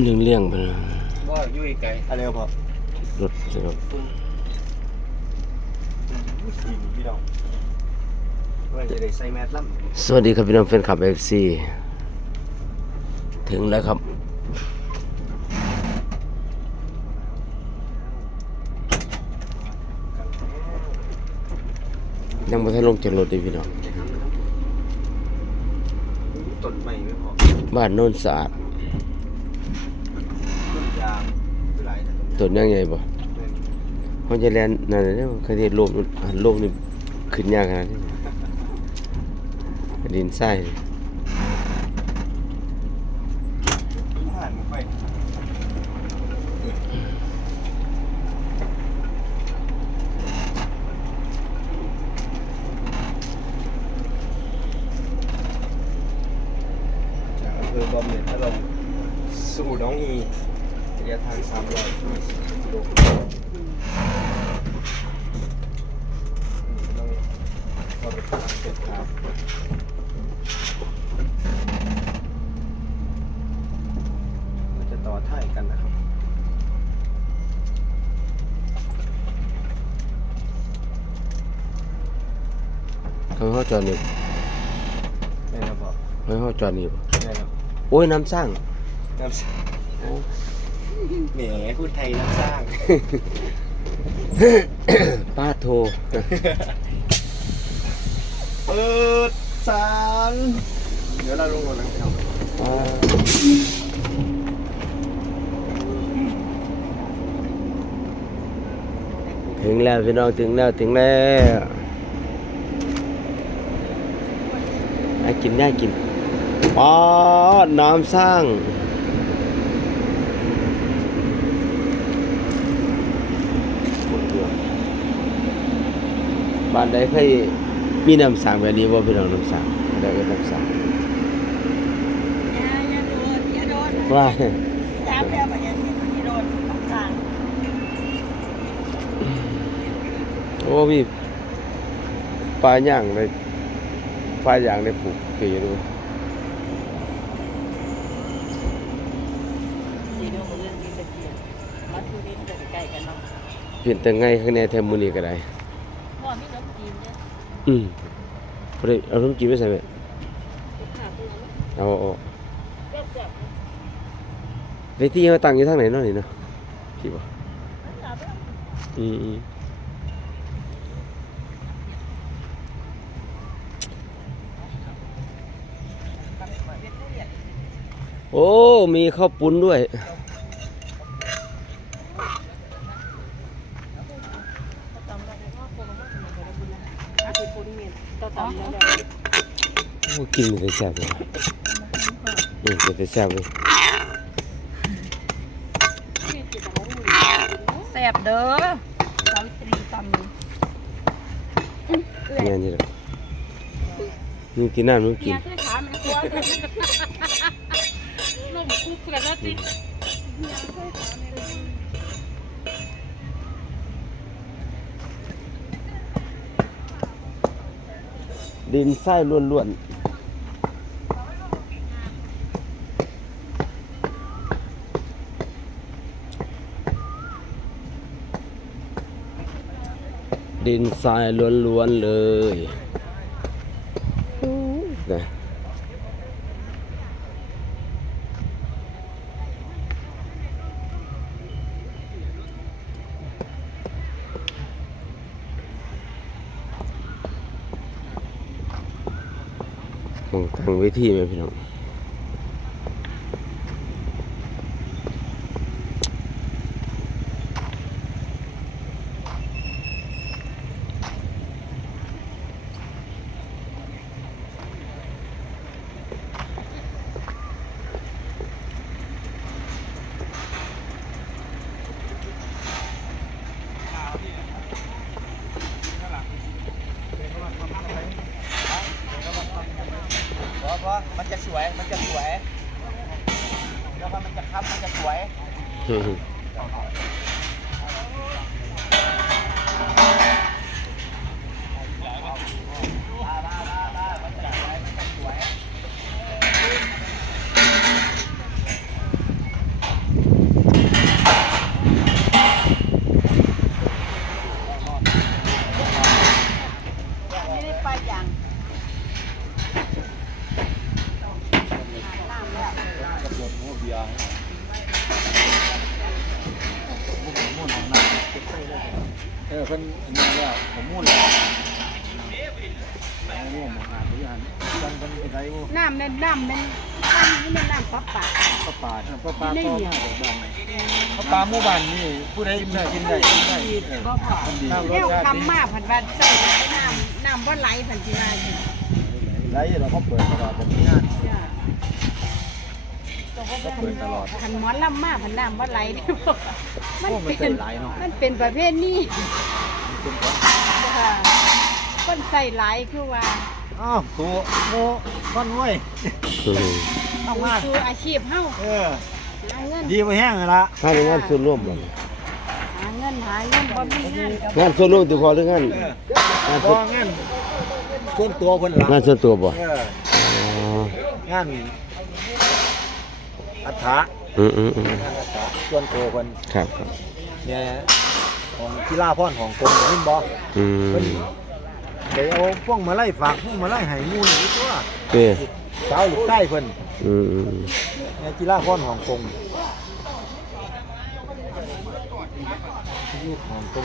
เลี่ยงเลี่ยงๆไปนะว่ายุ่ยไกลอะไรพอรถสำหรับสี่พี่น้องว่าจะได้ใส่แมสล่ำสวัสดีครับพี่น้องแฟนคลับ FC ถึงแล้วครับยังไม่ทันลงจากรถเลยพี่น้องต้นใหม่ไม่พอบ้านโน่นสะอาด ต้นยางหลายนะ ต้นยังไงบ่เขาจะแลนนั่นนี่เคยเห็นลมหันลมนี่ขึ้นยากขนาดนี้ดินทรายผ่านมาไปจากอบอมเนี่ยถ้าเราสู่น้องอี ยะทาง320กิโลต้องเราไปทางเจ็ดครับเราจะต่อท่ายกันนะครับเขาเขาจอดนี่นี่ครับพ่อเขาเขาจอดนี่บ่นี่ครับโอ้ยน้ำสร้างน้ำสร้าง แหมพูดไทยน้ำสร้าง ป้าโทเปิดสารเดี๋ยวเราลงก่อนนะครับอ่าถึงแล้วพี่น้องถึงแล้วถึงแล้วไอ้กินได้กินอ๋อน้ำสร้าง บ้านใดเคยมีน้ำสร้างแบบนี้บ่พี่น้องน้ำสร้างได้ก็น้ำสร้างอย่าอย่าโดนอย่าโดนว่าจับแล้วไปอย่าโดนอย่าโดนต้องการโอ้มีปลาย่างเลยปลาย่างในปลูกปีดูสีดูเหมือนสีสะเกียดมาทูนินจะใกล้กันเนาะเปลี่ยนแต่ไงข้างในแทมมูนี่ก็ได้ พ่อมีน้ำจีนเนี่ย อืมพอดีเอาทุ่มกินไว้ใส่ไหมขาตัวนั้นเอาเอาเวทีเขาตั้งอยู่ทางไหนเนาะนี่เนาะพี่บ่อืมอืมโอ้ มีข้าวปุ้นด้วย ตำได้ก็คงว่าจะมาได้บุญนะอาทิตย์คนเมียนต่อตำแล้วแล้ว โอ้กินมันจะแซ่บเลยอืมมันจะแซ่บเลยแสบเด้อสามตรีตำงานนี่แหละมึงกินน้ำมึงกิเมีนยคือถามแม่ครัวลงคุกกันแล้วติ ดินไส้ล้วนๆดินทรายล้วนๆเลยนะ มองทางเวทีไหมพี่น้อง มันจะสวย มันจะสวย แล้วก็มันจะคับ มันจะสวย อืม เพิ่นนี่แล้วผมมุ่นแล้วร่วมมาหาผู้ยันจังเพิ่นไปไสบ่น้ำเน้นน้ำเป็นน้ำนี่เป็นน้ำปลาปลาปลาปลาปลาปลาก็มาจากบ้านปลาปลาหมู่บ้านนี่ผู้ใดกินได้กินได้กินได้ดีบ่พอมันดีเที่ยวคำมาผันว่าใส่น้ำน้ำน้ำว่าไหลผันจีว่าอยู่ไรเราก็เปิดตลอดผมมีงานจ้ะก็ เปิดตลอด ขันหมอนลำมาผันน้ำว่าไหลเด้อมันโอ้มันเป็ใส่นหลายเนาะ มันเป็นประเภทนี้ค่ะคนใส่หลายคือว่าอ้าวตัวโมก้อนห้วยอืมต้องงานคืออาชีพเฮาเออ หาเงินดีมาแห้งเลยละถ้าเป็นงานส่วนร่วมบ่หาเงินหาเงินบ่มีงานก็งานส่วนร่วมตัวพอหรืองานงานพส่อวนงานส่วนตัวคนละงานส่วนตัวบ่เออ อ๋องาน อัฐะอืมอืมอืมงานอัฐะส่วนตัวคนครับครับเนี่ยของกีฬาพ่อนของกรมเห็นบ่อืเพิ่นมเดี๋ยวเอาพวกมาไล่ฝากพวกมาไล่ให้หมูนี่ตัวเด้อสาวลูกใต้เพิ่นอืมอืมอืมเนี่ยกีฬาพ่อนของกรมลูกของกรม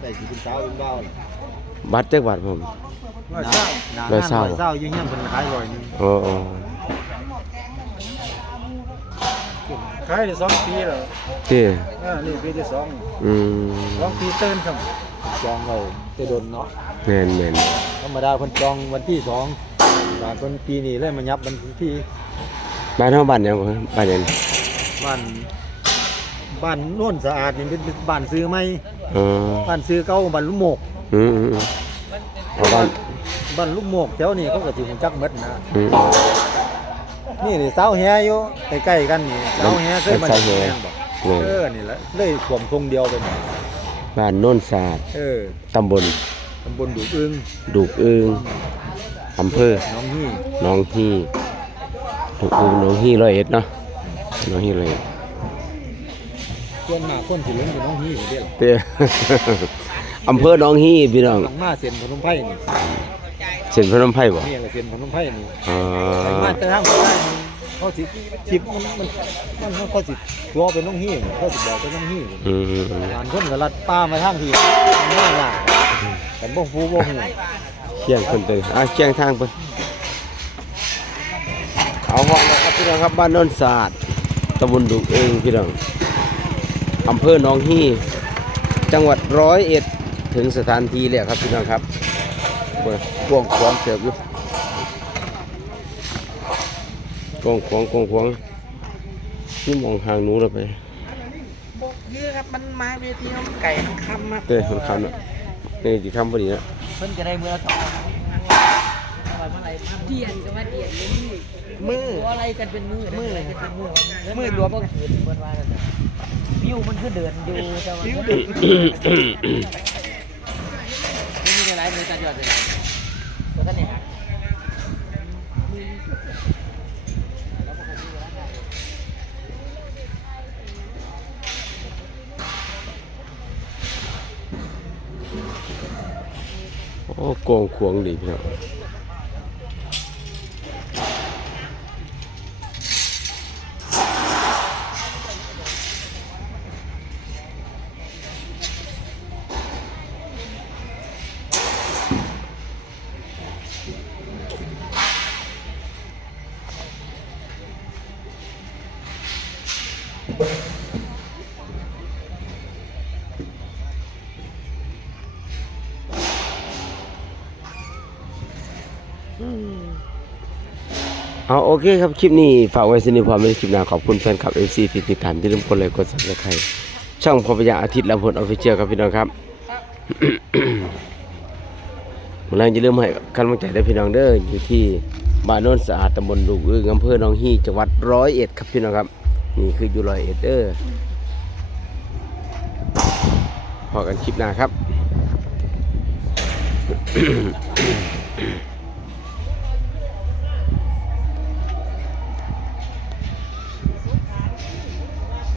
ได้สิเป็นสาวเป็นบ่าวน่ะบัตรจักบาทผม ร้อยเศร้าหน้างานร้อยเศร้าอยู่เฮียนเพิ่นขายร้อยหนึงอ๋ออ๋อ ขายได้สองปีแล้วเด้ออ่านี่ปีที่สองอืมสองปีเติ้นครับจองไว้จะโดนเนาะแม่นแม่นธรรมดาเพิ่นจองวันที่สองบาทเพิ่นปีนี้เลยมายับวันที่บ้านเฮาบ้านหยังบ่บ้านหยังบ้าน บ้านโน่นสะอาดนี่เป็นบ้านซื้อไหมอ๋อบ้านซื้อเก่าบ้านลูกโมกอืมอืมอืมเอาบ้านบ้านลูกโมกแถวนี้เขาก็สิฮู้จักหมดนะ อืม นี่นี่เสาแฮอยู่ใกล้ๆกันนี่เสาแฮเคยมาเสาแฮแม่นบ่แม่นเออนี่แหละเลยท่วมทงเดียวไปหมดบ้านโน่นสะอาดเออตำบลตำบลดูอึงดูกอึงอำเภอหน้องฮี่หน้องฮี่ดูกอึงหน้องฮี่ร้อยเอ็ดเนาะหน้องฮี่ร้อยเอ็ดส่วนมากคนสิลงอยู่หน้องฮี่นี่เด้อเต้ อำเภอหน้องฮี่พี่น้องทางมาเส้นพนมไพรนี่ เส้นพนมไพรบ่นี่แหละเส้นพนมไพรนี่อ๋อไปมาแต่ทางบ่ได้นี่เขาสิชิปมันมันมันมันเขาสิตัวเป็นน้องฮี่เขาสิบอกเป็นน้องฮี่อืมอืมอืมงานคนก็ลัดป้ามาทางที่มันง่ายยากแต่บ่ฟูบ่ฮู้เชียงเพิ่นเตยอะเชียงทางเพิ่นเอาห้องนะครับพี่น้องครับบ้านโนนศาสตร์ตำบลดุกเองพี่น้องอำเภอหนองฮี่จังหวัดร้อยเอ็ดถึงสถานที่แล้วครับพี่น้องครับ เบิ่งกวางขวางเกือบอยู่กวางขวางกวางขวางที่มองหางหนูเราไปบกยื้อครับมันมาเวทีน้ำไก่น้ำคำมาเต้ยมันคำเนาะนี่ที่คำพอดีนะเพิ่นจะได้มื้อละ2เดียนก็ว่าเดียนเลยนี่มื้อตัวอะไรกันเป็นมือมื้ออะไรกันเป็นมือมื้อรวมบ่คืนเพิ่นว่านั่นน่ะวิวมันคือเดินอยู่แต่ว่าฟิวดึกไม่มีอะไรเลยการหยอดเลย แล้วก็เนี่ยโอ้กองขวงดีพี่น้อง เอาโอเคครับ คลิปนี้ ฝากไว้สนิทพอไม่ได้คลิปหน้าขอบคุณแฟนคลับ FC ที่ติดตามที่ร่วมกดไลค์กดซับสไครต์ช่องพอพยาอาทิตย์ละพลออฟฟิเชียลครับพี่น้องครับวันนี้จะเริ่มให้กำลังใจได้พี่น้องเด้ออยู่ที่บ้านโนนสะอาดตำบลลูกอึ่งอำเภอหนองฮีจังหวัดร้อยเอ็ดครับพี่น้องครับ นี่คืออยู่ร้อยเอ็ดเด้อพอกันคลิปหน้าครับ